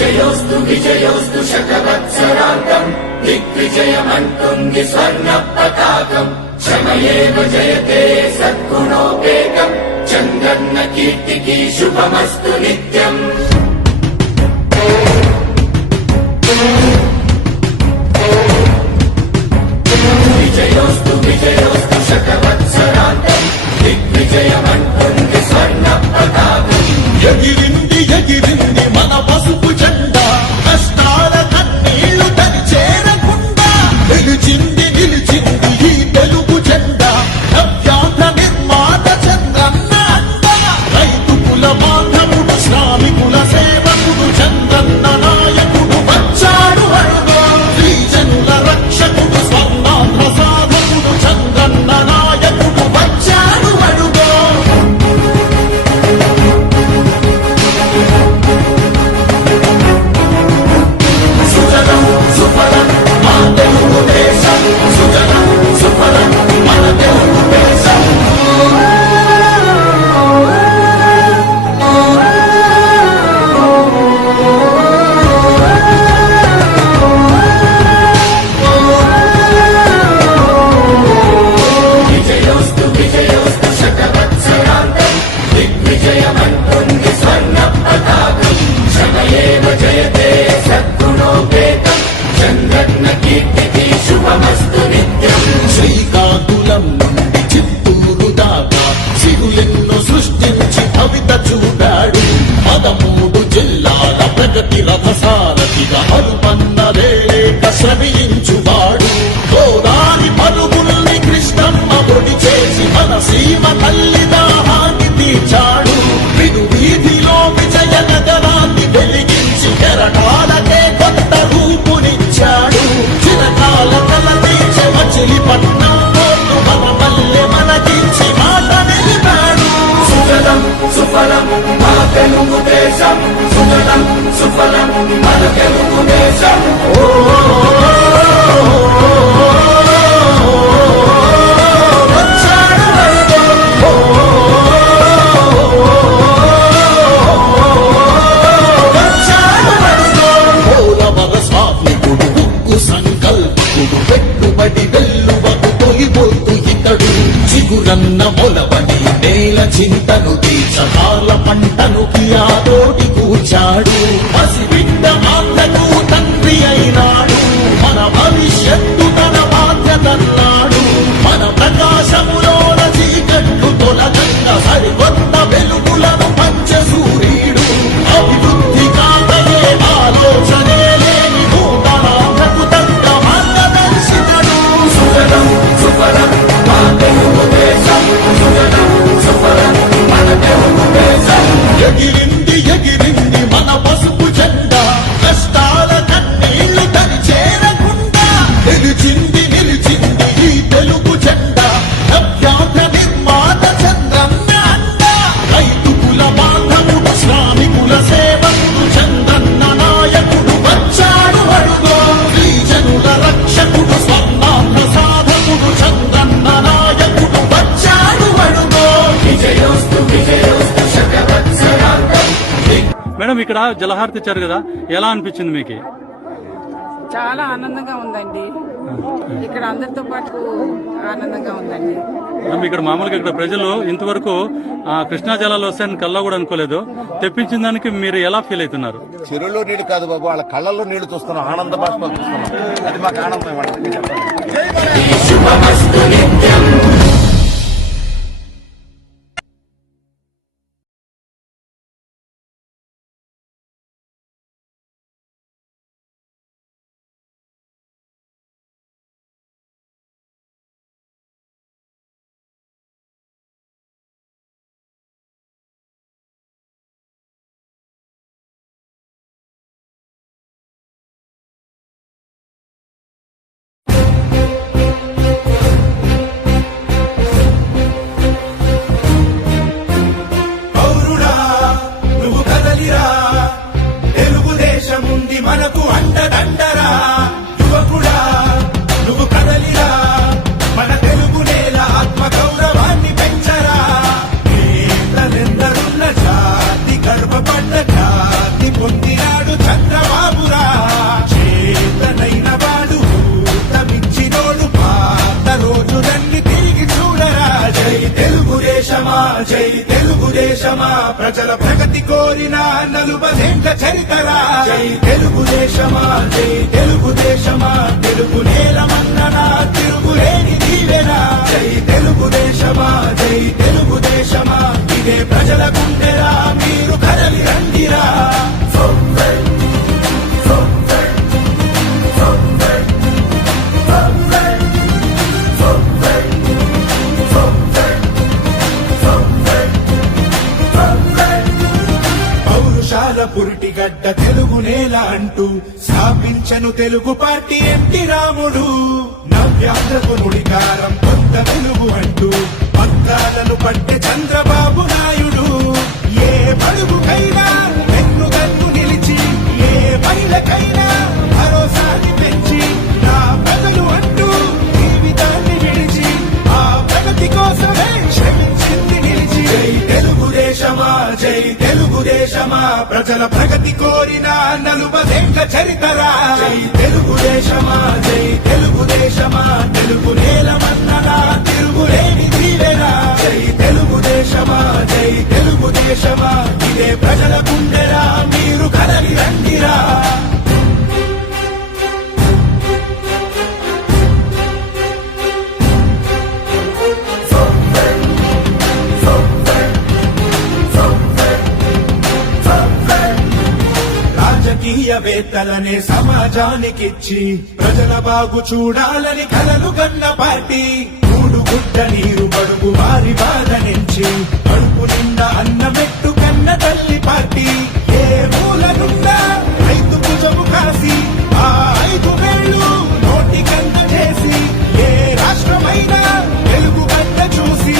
విజయోస్తు విజయోస్తు శతవత్సరాంతం దిగ్విజయమంటుంది స్వర్ణ పతాకం క్షమయేవ జయతే సద్గుణోపేతం చంద్రన్న కీర్తికి శుభమస్తు నిత్యం. విజయోస్తు విజయోస్తు శతవత్సరాంతం దిగ్విజయమంటుంది స్వర్ణ పతాకం. ఎగిరింది ఎగిరింది మన పసుపు జెండా కష్టాల కన్నీళ్లు తని చేరకుండా నిలిచింది నిలిచింది ఈ తెలుగు జెండా నవ్యాంధ్ర నిర్మాత చంద్రన్న అండ రైతు కుల బాంధవుడు శ్రామికుల సేవకుడు చంద్రన్న నాయకుడు వచ్చాడు అడుగో శ్రీజనుల రక్షకుడు స్వర్ణాంధ్ర సాధకుడు చంద్రన్న నాయకుడు వచ్చాడు అడుగో. సుజనం సుఫలం మా తెలుగు దేశం సుజనం సుఫలం మన తెలుగు దేశం. విజయోస్తు విజయోస్తు శతవత్సరాంతం దిగ్విజయమంటుంది స్వర్ణ పతాకం క్షమయేవ జయతే సద్గుణోపేతం చంద్రన్న కీర్తికి శుభమస్తు నిత్యం. శ్రీకాకుళం నుండి చిత్తూరు దాకా సిరులెన్నో సృష్టించి కవిత చూపాడు 13 జిల్లాల ప్రగతి రథసారథిగా హరుపన్నదేలేక శ్రమించువాడు గోదారి పరుగుల్ని కృష్ణమ్మ ఒడి చేసి మన సీమ తల్లి దాహాన్ని తీర్చాడు విను వీధిలో విజయ నగరాన్ని వెలిగించి కెరటాలకే కొత్త రూపునిచ్చాడు చిరకాల కల తీర్చే మచిలీపట్నం పోర్టు మన పల్లె మనకించి మాట నిలిపాడు. సుజనం సుఫలం మా తెలుగు దేశం సుజనం సుఫలం మన తెలుగు దేశం. వచ్చాడు అడుగో వచ్చాడు అడుగో పోలవర స్వామికుడు ఉక్కు సంకల్పకుడు పెట్టుబడి వెల్లువకు తొలిపోతూ ఇతడు చిగురన్న మొలవని నేల చింతను తీర్చకాల పంటను కియాతోటి కూర్చాడు పసిబిడ్డ మాటకు తండ్రి అయినాడు మన భవిష్యత్తు తన బాధ్యతన్నాడు మన ప్రకాశములోన చీకట్లు తొలగంగా సరికొత్త వెలుగులను పంచే సూర్యుడు అభివృద్ధి కాకయే ఆలోచనే లేని నూతనాంధ్రకు తగ్గ మార్గదర్శితుడు. సుజనం సుఫలం మా తెలుగు దేశం సుజనం సుఫలం మన తెలుగు దేశం. ఎగిరింది ఎగిరింది మన పసుపు జెండా కష్టాల కన్నీళ్లు తని చేరకుండా నిలిచింది నిలిచింది ఈ తెలుగు జెండా నవ్యాంధ్ర నిర్మాత చంద్రన్న అండ రైతు కుల బాంధవుడు శ్రామికుల సేవకుడు చంద్రన్న నాయకుడు వచ్చాడు అడుగో శ్రీజనుల రక్షకుడు స్వర్ణాంధ్ర సాధకుడు చంద్రన్న నాయకుడు వచ్చాడు అడుగో. విజయోస్తు విజయోస్తు శతవత్సరాంతం. మేడం ఇక్కడ జలహారతి ఇచ్చారు కదా, ఎలా అనిపించింది మీకు? చాలా ఆనందంగా ఉందండి. ఇక్కడ అందరితో పాటు ఆనందంగా ఉందండి. మేడం ఇక్కడ మామూలుగా ఇక్కడ ప్రజలు ఇంతవరకు కృష్ణా జలాలు వస్తాయని కల్లా కూడా అనుకోలేదు. తెప్పించిన దానికి మీరు ఎలా ఫీల్ అవుతున్నారు? చెరువులో నీళ్లు కాదు బాబు, వాళ్ళ కళ్ళల్లో నీళ్లు చూస్తున్నాం, ఆనంద బాష్పాలు చూస్తున్నాం. అది మాకు ఆనందం ఇవ్వండి. శుభమస్తు నిత్యం. మనకు అండదండరా యువకుడా నువ్వు కదలిరా మన తెలుగు నేల ఆత్మ గౌరవాన్ని పెంచరా నేతలెందరున్న జాతి గర్వపడ్డ జాతి పొందినాడు చంద్ర జై తెలుగుదేశమా ప్రజల ప్రగతి కోరిన 40 చరితరా జై తెలుగుదేశమా జై తెలుగుదేశమా తెలుగు నేలమన్ననా తిరుగులేని దీవెనా జై తెలుగుదేశమా జై తెలుగుదేశమా ఇదే ప్రజల గుండెరా మీరు కదలి రండిరా పౌరుషాల పురిటిగడ్డ తెలుగు నేల అంటూ స్థాపించను తెలుగు పార్టీ ఎన్టీ రాముడు నవ్యాంధ్రకు నుడికారం కొత్త వెలుగు అంటూ పక్కాలను పట్టె చంద్రబాబు నాయుడు ఏ పడుగుకైనా వెన్నుగన్ను నిలిచి ఏ మహిళకైనా భరోసాని పెంచి నా ప్రజలు అంటూ జీవితాన్ని విడిచి ఆ ప్రగతి కోసమే శ్రమించింది నిలిచి జై తెలుగుదేశమా జై తెలుగుదేశమా ప్రజల ప్రగతి కోరిన 40 చరితరా జై తెలుగుదేశమా జై తెలుగుదేశమా తెలుగు నేలమన్ననా తిరుగులేని దీవెనా జై తెలుగుదేశమా జై తెలుగుదేశమా ఇదే ప్రజల గుండెరా మీరు కదలి రండిరా రాజకీయవేత్తలనే సమాజానికిచ్చి ప్రజల బాగు చూడాలని కలలు కన్న పార్టీ గుడ్డ నీరు బడుగు వారి బాధ నుంచి కడుపు నిండా అన్నమెట్టు కన్న తల్లి పార్టీ ఏ మూలనుందా రైతు భుజము కాసి ఆ 5 వేళ్ళు నోటి కన్న చేసి ఏ రాష్ట్రమైనా తెలుగు గడ్డ చూసి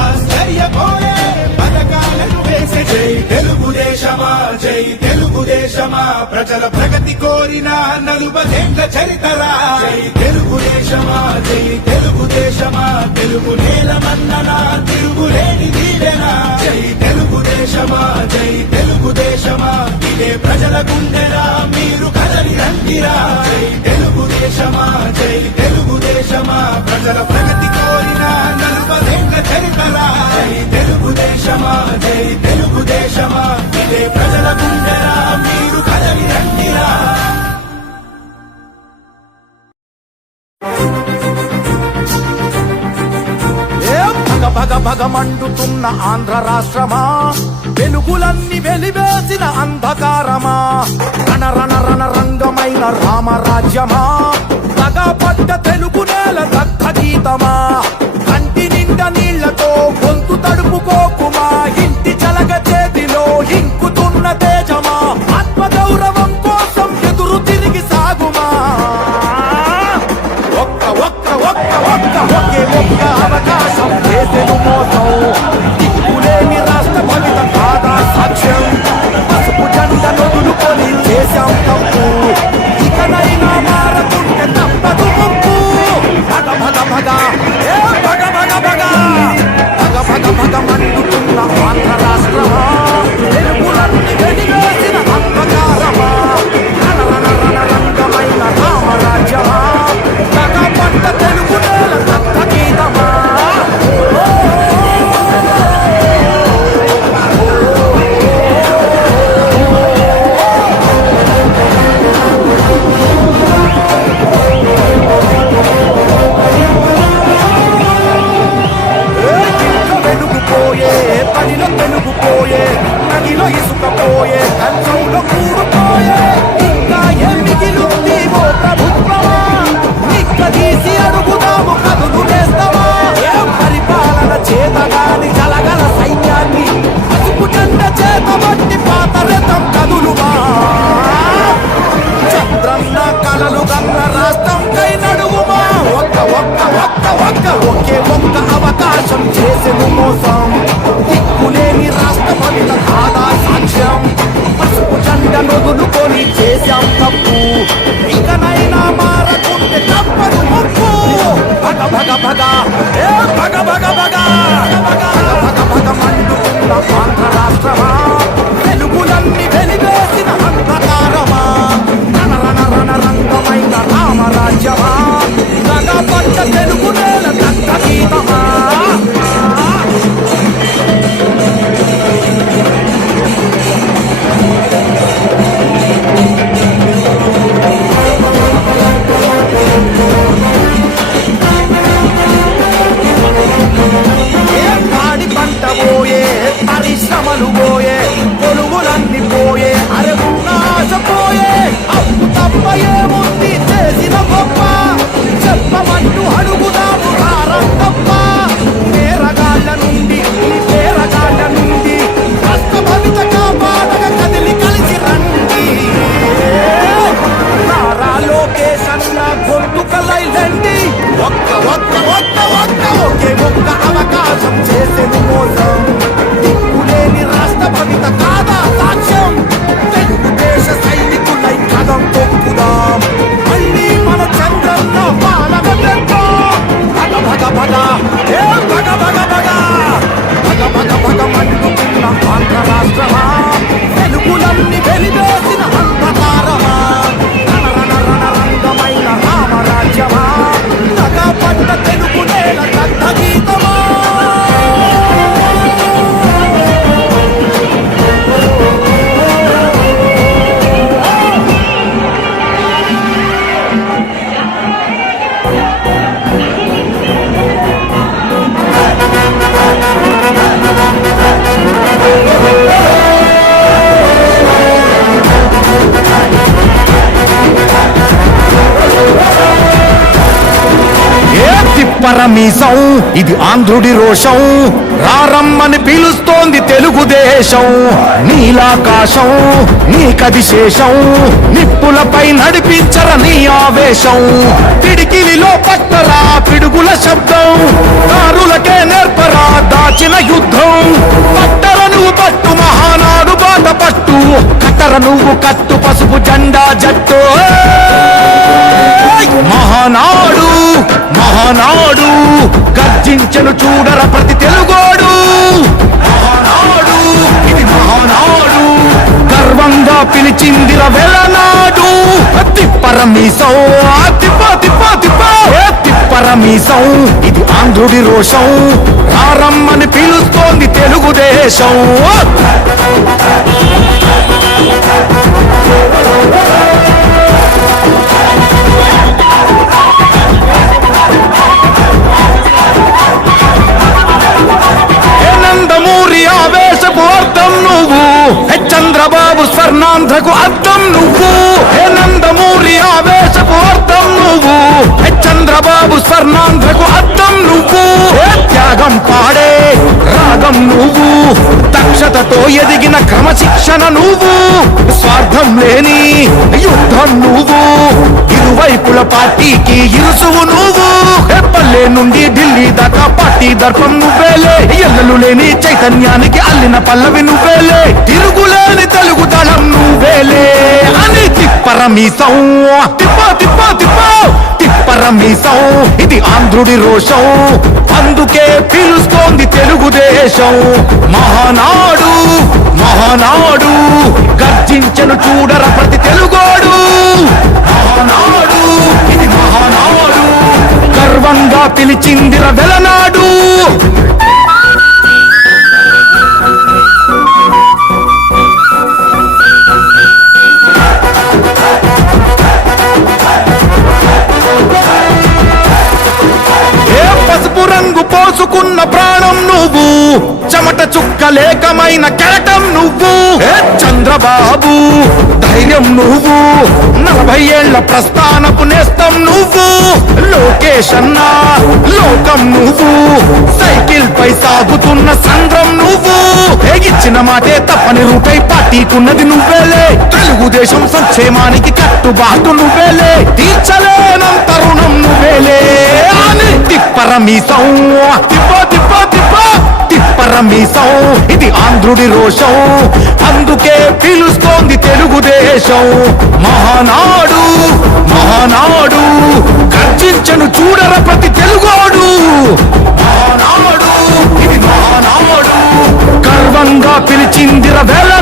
ఆశ్చర్యపోయే పథకాలను వేసే జై తెలుగుదేశమా జై తెలుగుదేశమా ప్రజల ప్రగతి కోరిన 40 చరితరా జై తెలుగుదేశమా జై తెలుగుదేశమా తెలుగు నేలమన్ననా తిరుగులేని దీవెనా జై తెలుగుదేశమా జై తెలుగుదేశమా ఇదే ప్రజల గుండెరా మీరు కదలి రండిరా జై తెలుగుదేశమా జై తెలుగుదేశమా ప్రజల ప్రగతి కోరిన 40 చరితరా జై తెలుగుదేశమా జై తెలుగుదేశమా ఇదే ప్రజల గుండెరా మీరు కదలి రండిరా భగ భగ మండుతున్న ఆంధ్ర రాష్ట్రమా వెలుగులన్నీ వెలివేసిన అంధకారమా రణ రణ రణ రంగమైన రామరాజ్యమా పగపడ్డ తెలుగు నేల దగ్ధ గీతమా కంటి నిండా నీళ్లతో గొంతు తడుపుకోకుమా ఇంటి చలగ చేతిలో ఇంకుతున్న తేజమా ఆత్మగౌరవం కోసం ఎదురు తిరిగి సాగుమా ఒక్క ఒక్క ఒక్క ఒక్క ఒకే ఒక్క అవకాశం చేసెను మోసం దిక్కులేని రాష్ట్ర భవిత కాదా సాక్ష్యం పసుపు జెండ నొదులుకొని చేశాం తప్పు ఇకనైనా మారకుంటే తప్పదు ముప్పు భగ భగ భగ తిప్పరమీసం ఇది ఆంధ్రుడి రోషం రారమ్మని పిలుస్తోంది తెలుగుదేశం నీలాకాశం నీకది శేషం నిప్పులపై నడిపించర నీ ఆవేశం పిడికిలిలో పట్టరా పిడుగుల శబ్దం దారులకే నేర్పరా దాచిన యుద్ధం పట్టర నువ్వు పట్టు మహానాడు బాట పట్టు కట్టర నువ్వు కట్టు పసుపు జెండా జట్టు మహానాడు మహానాడు గర్జించను చూడర ప్రతి తెలుగోడు మహానాడు ఇది మహానాడు గర్వంగా పిలిచిందిర వెలనాడు తిప్పరమీసం తిప్ప తిప్ప తిప్ప తిప్పరమీసం ఇది ఆంధ్రుడి రోషం రారమ్మని పిలుస్తోంది తెలుగుదేశం నందమూరి ఆవేశపు అర్థం నువ్వు చంద్రబాబు స్వర్ణాంధ్రకు అర్థం నువ్వు నందమూరి ఆవేశపు అర్థం నువ్వు చంద్రబాబు స్వర్ణాంధ్రకు అర్థం నువ్వు త్యాగం పాడే రాగం నువ్వు దక్షతతో ఎదిగిన క్రమశిక్షణ నువ్వు స్వార్థం లేని యుద్ధం నువ్వు ఇరువైపుల పార్టీకి ఇరుసువు నువ్వు పల్లె నుండి ఢిల్లీ దాకా పార్టీ దర్పం నువ్వేలే ఎల్లలు లేని చైతన్యానికి అల్లిన పల్లవి నువ్వేలే తిరుగులేని తెలుగు దళం నువ్వేలే అని తిప్పరమీసం తిప్ప తిప్ప తిప్ప తిప్పరమీసం ఇది ఆంధ్రుడి రోషం అందుకే పిలుస్తోంది తెలుగుదేశం మహానాడు మహానాడు గర్జించను చూడర ప్రతి తెలుగోడు మహానాడు ఇది మహానాడు గర్వంగా పిలిచిందిర వెలనాడు పసుపు రంగు పోసుకున్న ప్రాణం నువ్వు చెమట చుక్కలేకమైన కెరటం నువ్వు చంద్రబాబు ధైర్యం నువ్వు 40 ఏళ్ల ప్రస్థానపు నేస్తం నువ్వు లోకేష్ అన్నా లోకం నువ్వు సైకిల్ పై సాగుతున్న సంద్రం నువ్వు ఇచ్చిన మాటే తప్పని రూపై పార్టీకున్నది నువ్వేలే తెలుగుదేశం సంక్షేమానికి కట్టుబాటు నువ్వేలే తీర్చలేనంత రుణం నువ్వేలే అని తిప్పరమీసం తిప్ప తిప్ప తిప్ప తిప్పరమీసం ఇది ఆంధ్రుడి రోషం అందుకే పిలుస్తోంది తెలుగుదేశం మహానాడు మహానాడు గర్జించను చూడర ప్రతి తెలుగోడు మహానాడు ఇది మహానాడు గర్వంగా పిలిచిందిర వెల